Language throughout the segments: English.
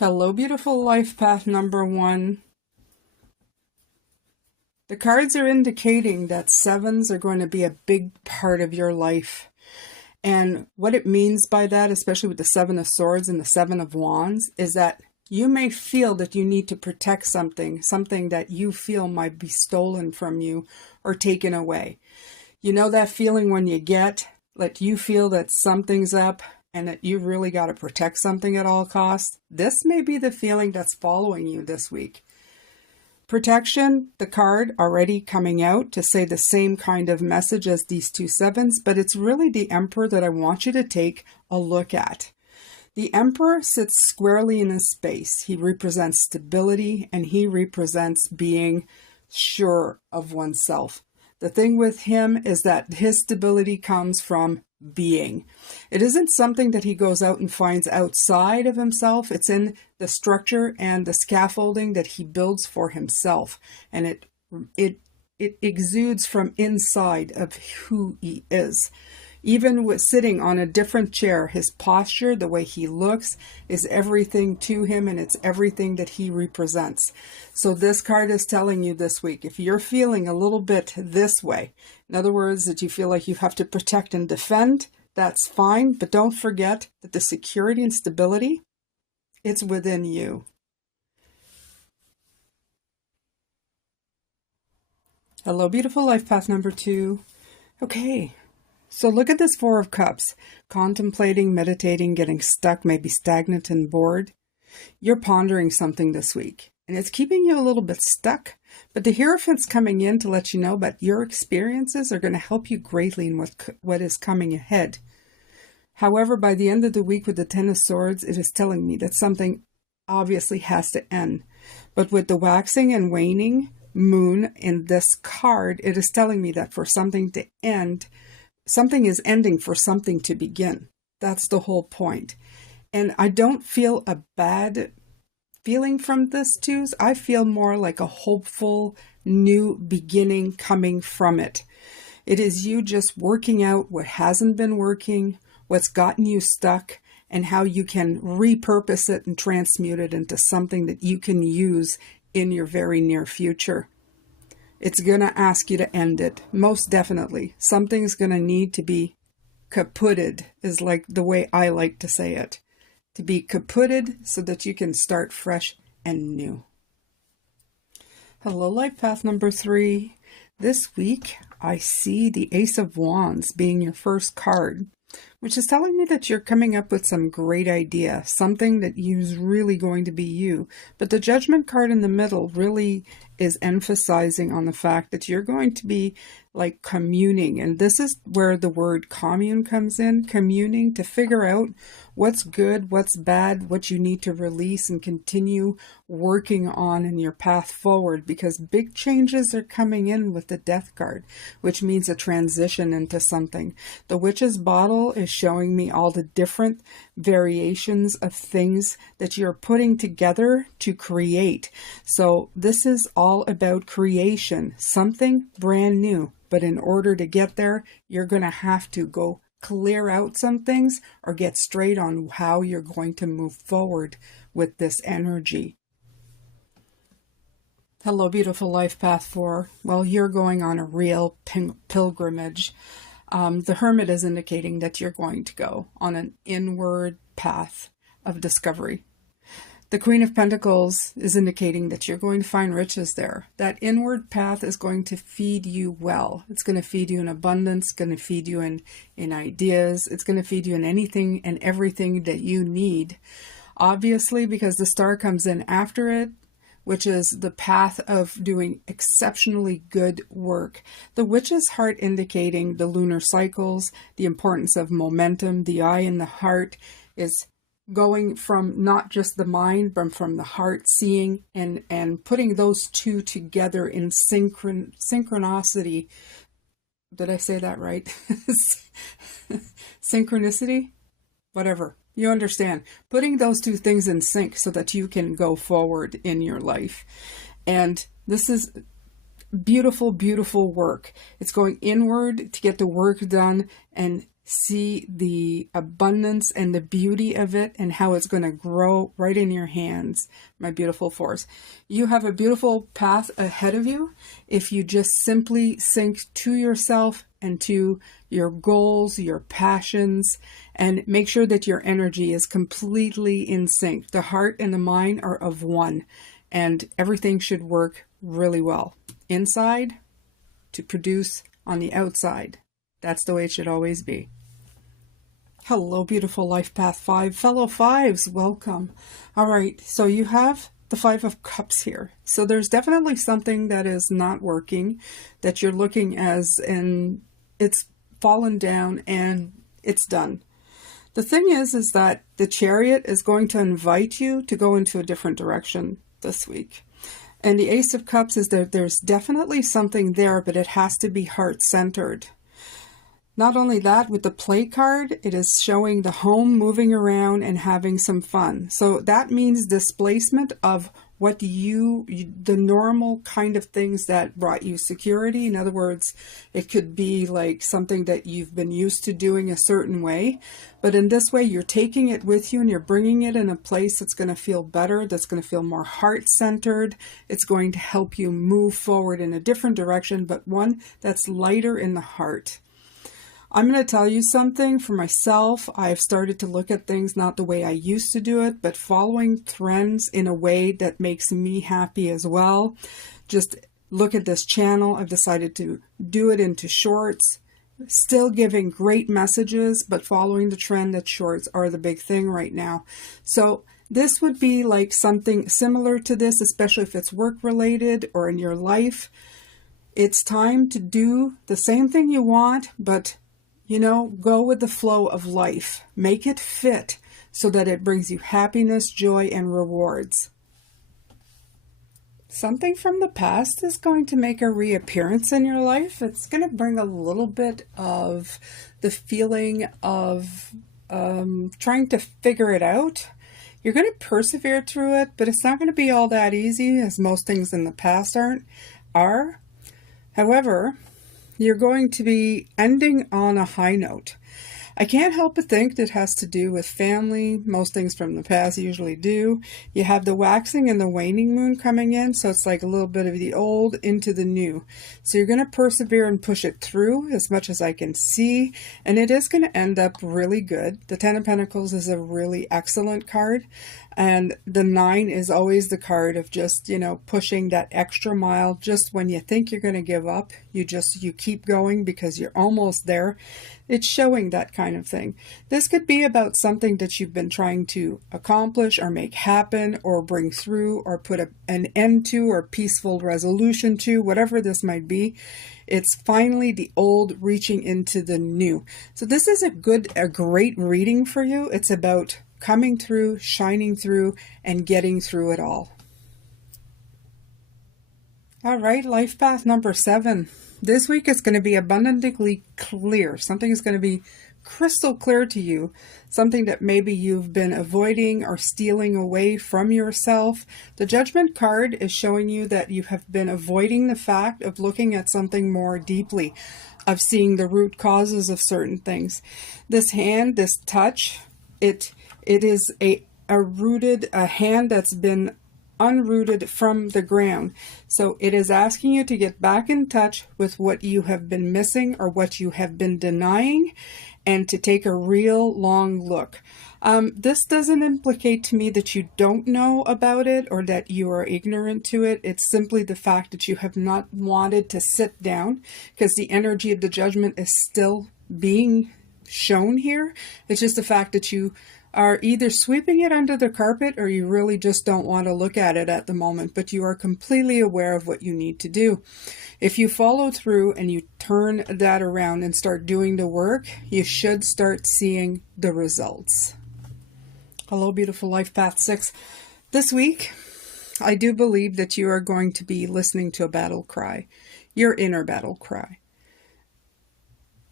Hello, beautiful life path number 1. The cards are indicating that sevens are going to be a big part of your life. And what it means by that, especially with the Seven of Swords and the Seven of Wands, is that you may feel that you need to protect something that you feel might be stolen from you or taken away. You know that feeling when you get, like you feel that something's up and that you really got to protect something at all costs? This may be the feeling that's following you this week. Protection, the card already coming out to say the same kind of message as these two sevens, but it's really the Emperor that I want you to take a look at. The Emperor sits squarely in his space. He represents stability and he represents being sure of oneself. The thing with him is that his stability comes from being. It isn't something that he goes out and finds outside of himself. It's in the structure and the scaffolding that he builds for himself. And it exudes from inside of who he is. Even with sitting on a different chair, his posture, the way he looks, is everything to him, and it's everything that he represents. So this card is telling you this week, if you're feeling a little bit this way, in other words, that you feel like you have to protect and defend, that's fine, but don't forget that the security and stability, it's within you. Hello, beautiful life path number 2. Okay. So look at this Four of Cups, contemplating, meditating, getting stuck, maybe stagnant and bored. You're pondering something this week, and it's keeping you a little bit stuck, but the Hierophant's coming in to let you know that your experiences are going to help you greatly in what is coming ahead. However, by the end of the week with the Ten of Swords, it is telling me that something obviously has to end. But with the waxing and waning moon in this card, it is telling me that for something to end, something is ending for something to begin. That's the whole point. And I don't feel a bad feeling from this, twos. I feel more like a hopeful new beginning coming from it. It is you just working out what hasn't been working, what's gotten you stuck, and how you can repurpose it and transmute it into something that you can use in your very near future. It's going to ask you to end it, most definitely. Something's going to need to be kaputted, is like the way I like to say it. To be kaputted so that you can start fresh and new. Hello, life path number 3. This week, I see the Ace of Wands being your first card, which is telling me that you're coming up with some great idea, something that is really going to be you. But the Judgment card in the middle really is emphasizing on the fact that you're going to be like communing. And this is where the word commune comes in, communing to figure out what's good, what's bad, what you need to release and continue working on in your path forward, because big changes are coming in with the Death card, which means a transition into something. The Witch's bottle is showing me all the different variations of things that you're putting together to create. So this is all about creation, something brand new. But in order to get there, you're going to have to go clear out some things or get straight on how you're going to move forward with this energy. Hello, beautiful life path 4. Well, you're going on a real pilgrimage. The Hermit is indicating that you're going to go on an inward path of discovery. The Queen of Pentacles is indicating that you're going to find riches there. That inward path is going to feed you well. It's going to feed you in abundance, going to feed you in ideas. It's going to feed you in anything and everything that you need. Obviously, because the Star comes in after it, which is the path of doing exceptionally good work. The Witch's heart indicating the lunar cycles, the importance of momentum. The eye and the heart is going from not just the mind, but from the heart, seeing and putting those two together in synchronicity. Did I say that right? Synchronicity? Whatever. You understand. Putting those two things in sync so that you can go forward in your life. And this is beautiful, beautiful work. It's going inward to get the work done and see the abundance and the beauty of it and how it's going to grow right in your hands, my beautiful fours. You have a beautiful path ahead of you if you just simply sync to yourself and to your goals, your passions, and make sure that your energy is completely in sync. The heart and the mind are of one, and everything should work really well inside to produce on the outside. That's the way it should always be. Hello, beautiful Life Path 5 fellow fives, welcome. All right, so you have the Five of Cups here. So there's definitely something that is not working, that you're looking as, and it's fallen down and it's done. The thing is that the Chariot is going to invite you to go into a different direction this week. And the Ace of Cups is that there's definitely something there, but it has to be heart-centered. Not only that, with the Play card, it is showing the home moving around and having some fun. So that means displacement of what the normal kind of things that brought you security. In other words, it could be like something that you've been used to doing a certain way. But in this way, you're taking it with you and you're bringing it in a place that's going to feel better, that's going to feel more heart-centered. It's going to help you move forward in a different direction, but one that's lighter in the heart. I'm going to tell you something for myself. I've started to look at things not the way I used to do it, but following trends in a way that makes me happy as well. Just look at this channel. I've decided to do it into shorts, still giving great messages, but following the trend that shorts are the big thing right now. So this would be like something similar to this, especially if it's work related or in your life. It's time to do the same thing you want, but go with the flow of life. Make it fit so that it brings you happiness, joy, and rewards. Something from the past is going to make a reappearance in your life. It's going to bring a little bit of the feeling of trying to figure it out. You're going to persevere through it, but it's not going to be all that easy, as most things in the past are. However, you're going to be ending on a high note. I can't help but think that it has to do with family. Most things from the past usually do. You have the waxing and the waning moon coming in, so it's like a little bit of the old into the new. So you're going to persevere and push it through as much as I can see, and it is going to end up really good. The Ten of Pentacles is a really excellent card, and the 9 is always the card of just, pushing that extra mile. Just when you think you're going to give up, you keep going because you're almost there. It's showing that kind of thing. This could be about something that you've been trying to accomplish or make happen or bring through or put an end to or peaceful resolution to, whatever this might be. It's finally the old reaching into the new. So this is a great reading for you. It's about coming through, shining through, and getting through it all. All right, life path number 7. This week is going to be abundantly clear. Something is going to be crystal clear to you. Something that maybe you've been avoiding or stealing away from yourself. The Judgment card is showing you that you have been avoiding the fact of looking at something more deeply, of seeing the root causes of certain things. This hand, this touch, it is a hand that's been unrooted from the ground. So it is asking you to get back in touch with what you have been missing or what you have been denying, and to take a real long look. This doesn't implicate to me that you don't know about it or that you are ignorant to it. It's simply the fact that you have not wanted to sit down, because the energy of the Judgment is still being shown here. It's just the fact that you are either sweeping it under the carpet or you really just don't want to look at it at the moment, but you are completely aware of what you need to do. If you follow through and you turn that around and start doing the work, you should start seeing the results. Hello, beautiful Life Path 6. This week, I do believe that you are going to be listening to a battle cry, your inner battle cry.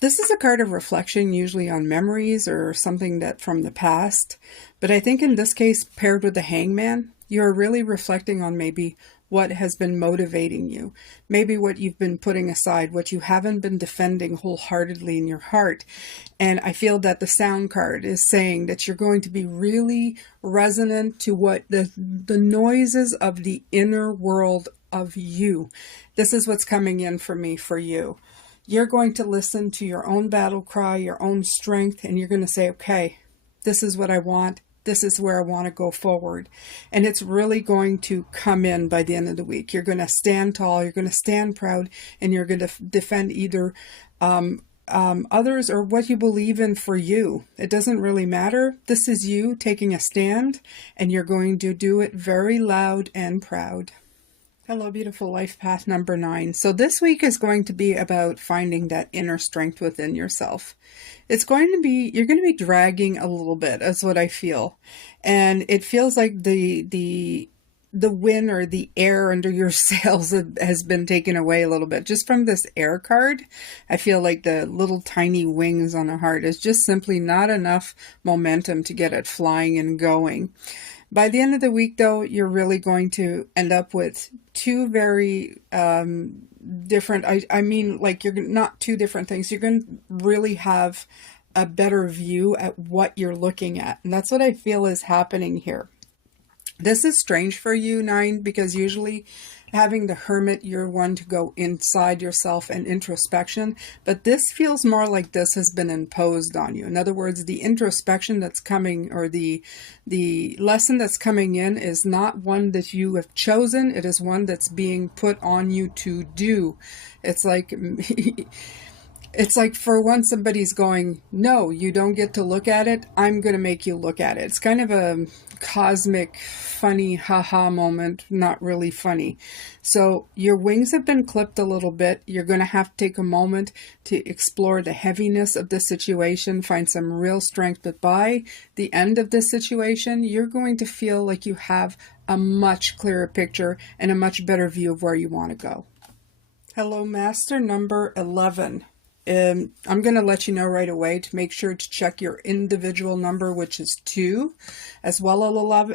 This is a card of reflection, usually on memories or something that from the past. But I think in this case, paired with the Hangman, you're really reflecting on maybe what has been motivating you, maybe what you've been putting aside, what you haven't been defending wholeheartedly in your heart. And I feel that the sound card is saying that you're going to be really resonant to what the noises of the inner world of you. This is what's coming in for me, for you. You're going to listen to your own battle cry, your own strength, and you're going to say, okay, this is what I want. This is where I want to go forward. And it's really going to come in by the end of the week. You're going to stand tall, you're going to stand proud, and you're going to defend either others or what you believe in for you. It doesn't really matter. This is you taking a stand, and you're going to do it very loud and proud. Hello, beautiful life path number 9. So this week is going to be about finding that inner strength within yourself. It's going to be, you're going to be dragging a little bit, is what I feel. And it feels like the wind or the air under your sails has been taken away a little bit. Just from this air card, I feel like the little tiny wings on the heart is just simply not enough momentum to get it flying and going. By the end of the week, though, you're really going to end up with two very different, I mean, like, you're not two different things. You're going to really have a better view at what you're looking at. And that's what I feel is happening here. This is strange for you, 9, because usually having the hermit, you're one to go inside yourself and introspection. But this feels more like this has been imposed on you. In other words, the introspection that's coming, or the lesson that's coming in, is not one that you have chosen. It is one that's being put on you to do. It's like... It's like, for once somebody's going, no, you don't get to look at it. I'm going to make you look at it. It's kind of a cosmic, funny, haha moment. Not really funny. So your wings have been clipped a little bit. You're going to have to take a moment to explore the heaviness of the situation, find some real strength. But by the end of this situation, you're going to feel like you have a much clearer picture and a much better view of where you want to go. Hello, master number 11. I'm going to let you know right away to make sure to check your individual number, which is 2, as well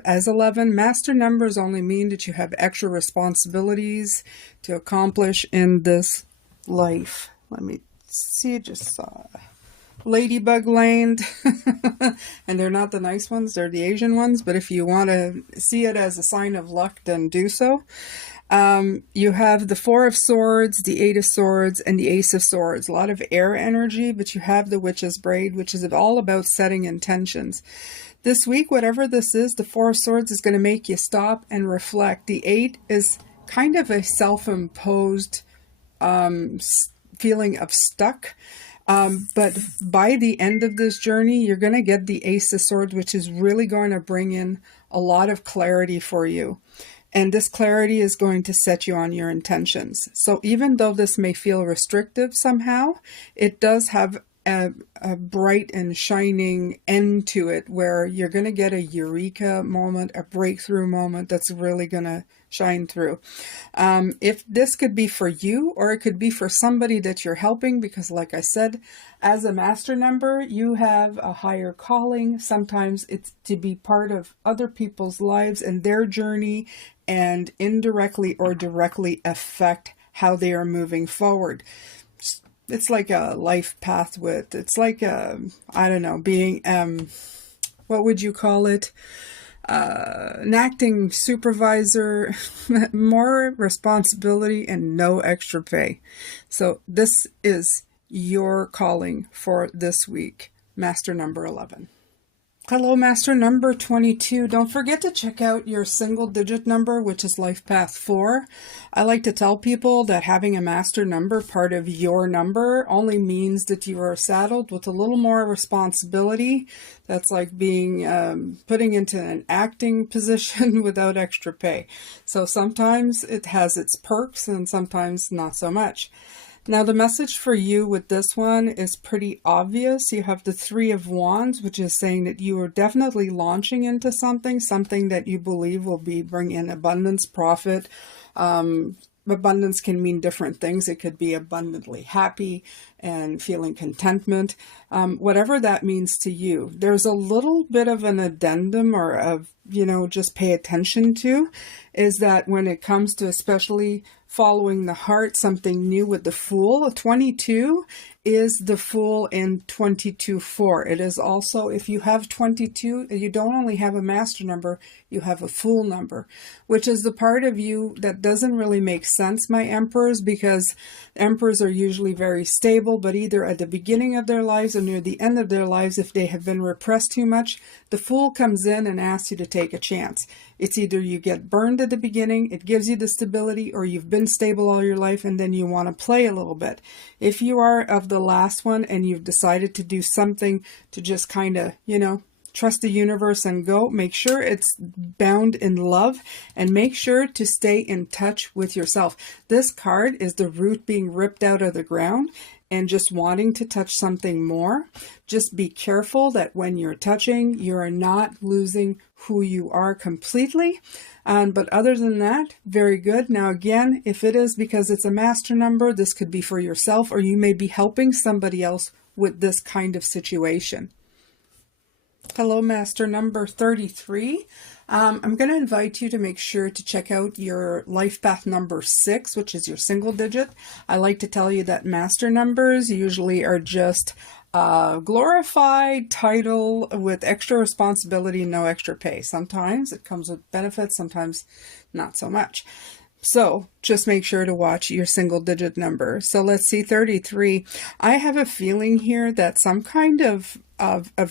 as 11. Master numbers only mean that you have extra responsibilities to accomplish in this life. Let me see, just saw Ladybug Land. And they're not the nice ones, they're the Asian ones. But if you want to see it as a sign of luck, then do so. You have the 4 of Swords, the 8 of Swords, and the Ace of Swords. A lot of air energy, but you have the Witch's Braid, which is all about setting intentions. This week, whatever this is, the 4 of Swords is going to make you stop and reflect. The 8 is kind of a self-imposed feeling of stuck. But by the end of this journey, you're going to get the Ace of Swords, which is really going to bring in a lot of clarity for you. And this clarity is going to set you on your intentions. So even though this may feel restrictive somehow, it does have a bright and shining end to it, where you're going to get a eureka moment, a breakthrough moment that's really going to shine through. If this could be for you, or it could be for somebody that you're helping, because like I said, as a master number, you have a higher calling. Sometimes it's to be part of other people's lives and their journey, and indirectly or directly affect how they are moving forward. It's like a life path with, it's like a, I don't know, being, what would you call it? An acting supervisor, more responsibility and no extra pay. So this is your calling for this week, master number 11. Hello, master number 22. Don't forget to check out your single digit number, which is life path 4. I like to tell people that having a master number part of your number only means that you are saddled with a little more responsibility. That's like being putting into an acting position without extra pay. So sometimes it has its perks and sometimes not so much. Now, the message for you with this one is pretty obvious. You have the 3 of Wands, which is saying that you are definitely launching into something that you believe will bring in abundance, profit, abundance can mean different things. It could be abundantly happy and feeling contentment, whatever that means to you. There's a little bit of an addendum or of, just pay attention to, is that when it comes to especially following the heart, something new with the Fool. 22 is the Fool in 22-4. It is also, if you have 22, you don't only have a master number, you have a Fool number, which is the part of you that doesn't really make sense, my Emperors, because Emperors are usually very stable, but either at the beginning of their lives or near the end of their lives, if they have been repressed too much, the Fool comes in and asks you to take a chance. It's either you get burned at the beginning, it gives you the stability, or you've been stable all your life and then you want to play a little bit. If you are of the last one and you've decided to do something to just kind of, trust the universe and go, make sure it's bound in love and make sure to stay in touch with yourself. This card is the root being ripped out of the ground and just wanting to touch something more. Just be careful that when you're touching, you're not losing who you are completely. But other than that, very good. Now again, if it is because it's a master number, this could be for yourself, or you may be helping somebody else with this kind of situation. Hello, master number 33. I'm going to invite you to make sure to check out your life path number 6, which is your single digit. I like to tell you that master numbers usually are just a glorified title with extra responsibility and no extra pay. Sometimes it comes with benefits, sometimes not so much. So just make sure to watch your single digit number. So let's see, 33. I have a feeling here that some kind of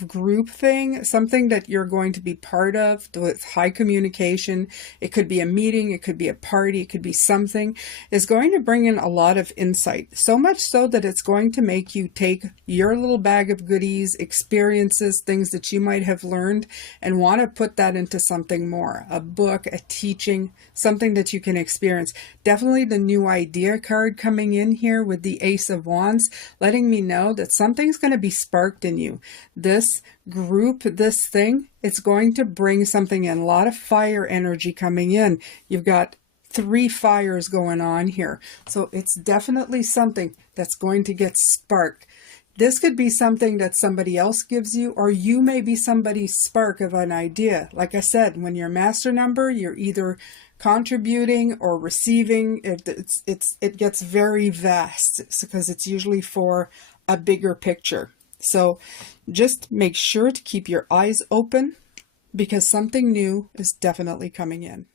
group thing, something that you're going to be part of with high communication. It could be a meeting, it could be a party, it could be something, is going to bring in a lot of insight. So much so that it's going to make you take your little bag of goodies, experiences, things that you might have learned, and want to put that into something more. A book, a teaching, something that you can experience. Definitely the new idea card coming in here with the Ace of Wands, letting me know that something's going to be sparked in you. This group, this thing, it's going to bring something in. A lot of fire energy coming in. You've got 3 fires going on here. So it's definitely something that's going to get sparked. This could be something that somebody else gives you, or you may be somebody's spark of an idea. Like I said, when you're master number, you're either contributing or receiving. It gets very vast because it's usually for a bigger picture. So just make sure to keep your eyes open because something new is definitely coming in.